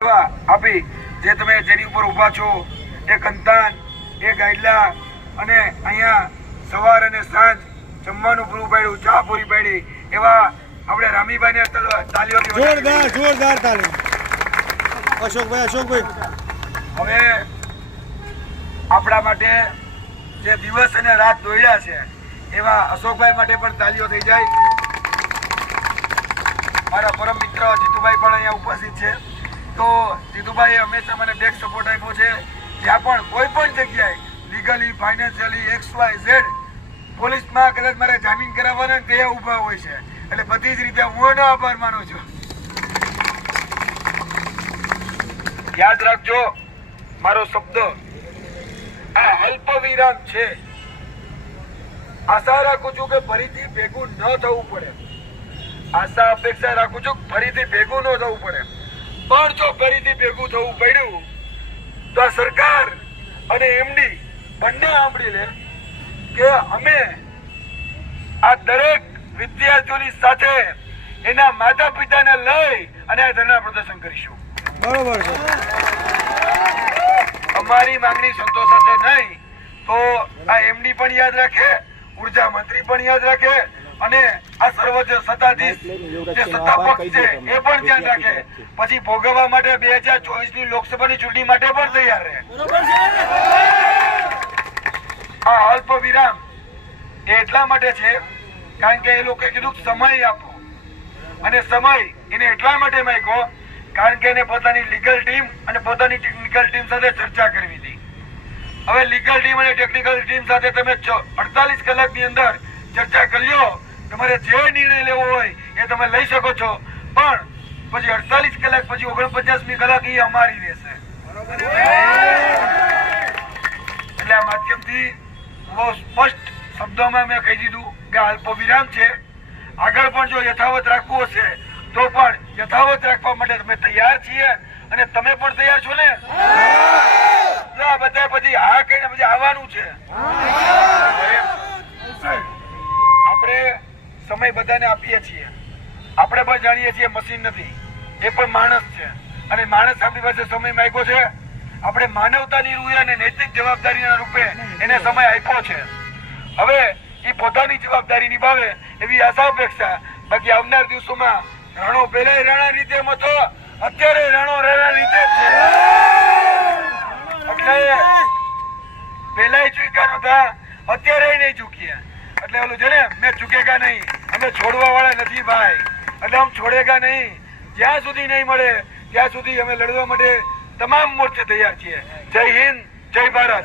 આપી જે તમે જેની ઉપર ઊભા છો એ કંતાન એ ગાઈડલા અને અહીંયા સવાર અને સાંજ જમવાનું પૂરું પાડ્યું ચા પૂરી પાડી એવા આપણે રામીભાઈને તલ- તાલીઓથી જોરદાર જોરદાર તાલીમ અશોકભાઈ અશોકભાઈ. હવે આપણા માટે જે દિવસ અને રાત દોડ્યા છે એવા અશોકભાઈ માટે પણ તાલીઓ થઈ જાય. મારા પરમ મિત્ર જીતુભાઈ પણ અહીંયા ઉપસ્થિત છે. તો જીતુભાઈ હંમેશા મને બેક સપોર્ટ આપ્યો છે. જ્યાં પણ કોઈ પણ જગ્યાએ legally financially X Y Z પોલીસમાં કદાચ મારે જામીન કરાવવાના તે ઊભા હોય છે. એટલે બધી જ રીતે હું એનો આભાર માનું છું. યાદ રાખજો, મારો શબ્દ આ અલ્પ વિરામ છે. આશા રાખું છું કે ફરીથી ભેગું ન થવું પડે. આશા અપેક્ષા રાખું છું ફરીથી ભેગું ન થવું પડે. પણ જો ફરીથી ભેગું થવું પડ્યું તો આ સરકાર અને એમડી બંને સાંભળી લે કે અમે આ દરેક વિદ્યાર્થીઓની સાથે એના માતા પિતાને લઈ અને આ ધરણા પ્રદર્શન કરીશું. બરોબર છે. અમારી માંગણી સંતોષાશે નહીં તો આ એમડી પણ યાદ રાખે ઊર્જા મંત્રી પણ યાદ રાખે અને આ સર્વોચ્ચ સત્તાધીશ જે સત્તા પક્ષ છે એ પણ ધ્યાન રાખે પછી ભોગવવા માટે બે હજાર ચોવીસની લોકસભાની ચૂંટણી માટે પણ તૈયાર રહે. આ અલ્પ વિરામ એ એટલા માટે છે કારણ કે એ લોકોએ કીધું સમય આપો. અને સમય એને એટલા માટે માયકો કારણ કે એને પોતાની લીગલ ટીમ અને પોતાની ટેકનિકલ ટીમ સાથે ચર્ચા કરવી હતી. હવે લીગલ ટીમ અને ટેકનિકલ ટીમ સાથે તમે અડતાલીસ કલાકની અંદર ચર્ચા કરી લો તમારે જે નિર્ણય લેવો હોય એ તમે લઈ શકો છો. પણ પછી અડતાલીસ કલાક, પછી ઓગણપચાસમી કલાક એ અમારી રહેશે. એટલે આ માધ્યમથી બહુ સ્પષ્ટ શબ્દોમાં મેં કહી દીધું કે અલ્પ વિરામ છે. આગળ પણ જો યથાવત રાખવું હશે, તો પણ યથાવત રાખવા માટે તમે તૈયાર છીએ અને તમે પણ તૈયાર છો ને? બધા પછી હા કહીને પછી આવવાનું છે. સમય બધાને આપીએ છીએ. આપણે પણ જાણીએ છીએ મશીન નથી. એ પણ માણસ છે. અને માણસ આપણી પાસે સમય માંગ્યો છે. આપણે માનવતાની રૂએ અને નૈતિક જવાબદારીના રૂપે એને સમય આપ્યો છે. હવે એ પોતાની જવાબદારી નિભાવે એવી આશા અપેક્ષા બાકી આવનાર દિવસોમાં રાણો પહેલા રાણા રીતે મતો અત્યારે રાણો રાણા રીતે પહેલા ચૂક્યા નતા અત્યારે નહીં ચૂકીએ એટલે ઓલું છે ને, મેં ચૂકેગા નહીં. અમે છોડવા વાળા નથી ભાઈ. એટલે આમ છોડેગા નહીં. જ્યાં સુધી નહીં મળે, ત્યાં સુધી અમે લડવા માટે તમામ મોરચે તૈયાર છીએ. જય હિન્દ, જય ભારત.